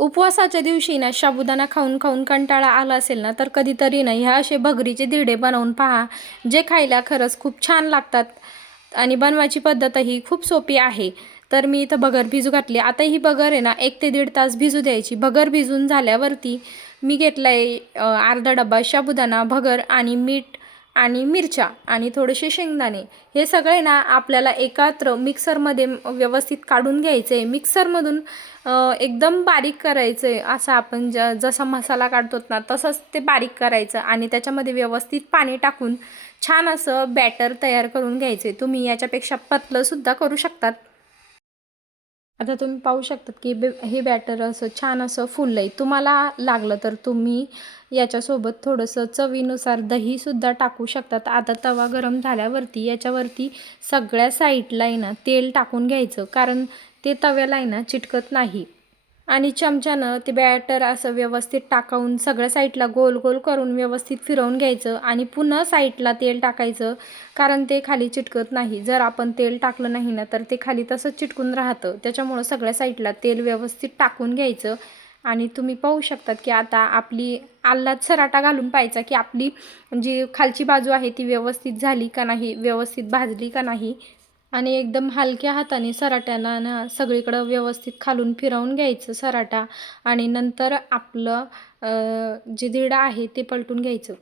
उपवासाच्या दिवशी ना साबुदाणा खाऊन खाऊन कंटाळा आला असेल ना, तर कधीतरी ना ह्या असे भगरीचे धिरडे बनवून पहा, जे खायला खरंच खूप छान लागतात आणि बनवायची पद्धतही खूप सोपी आहे. तर मी इथं भगर भिजू घातली. आता ही भगर आहे ना 1 ते 1.5 तास भिजू द्यायची. भगर भिजून झाल्यावरती मी घेतला आहे अर्धा डब्बा साबुदाणा, भगर आणि मीठ आणि मिरच्या आणि थोडेसे शेंगदाणे. हे सगळे ना आपल्याला एकत्र मिक्सरमध्ये व्यवस्थित काढून घ्यायचे आहे. मिक्सरमधून एकदम बारीक करायचं आहे. असं आपण जसा मसाला काढतो ना तसंच ते बारीक करायचं आणि त्याच्यामध्ये व्यवस्थित पाणी टाकून छान असं बॅटर तयार करून घ्यायचं आहे. तुम्ही याच्यापेक्षा पातळंसुद्धा करू शकतात. आता तुम्ही पाहू शकतात की हे बॅटर असं छान असं फुललं आहे. तुम्हाला लागलं तर तुम्ही याच्यासोबत थोडंसं चवीनुसार दहीसुद्धा टाकू शकतात. आता तवा गरम झाल्यावरती याच्यावरती सगळ्या साईडला आहे ना तेल टाकून घ्यायचं, कारण ते तव्याला आहे ना चिटकत नाही. आणि चमच्यानं ते बॅटर असं व्यवस्थित टाकून सगळ्या साईडला गोल गोल करून व्यवस्थित फिरवून घ्यायचं आणि पुन्हा साईडला तेल टाकायचं, कारण ते खाली चिटकत नाही. जर आपण तेल टाकलं नाही ना तर ते खाली तसंच चिटकून राहतं. त्याच्यामुळं सगळ्या साईडला तेल व्यवस्थित टाकून घ्यायचं. आणि तुम्ही पाहू शकतात की आता आपली आल्लाद सराटा घालून पाहायचा की आपली जी खालची बाजू आहे ती व्यवस्थित झाली का नाही, व्यवस्थित भाजली का नाही. आणि एकदम हलक्या हाताने सराट्याला ना सगळीकडं व्यवस्थित खालून फिरवून घ्यायचं सराटा आणि नंतर आपलं जे धिरडं आहे ते पलटून घ्यायचं.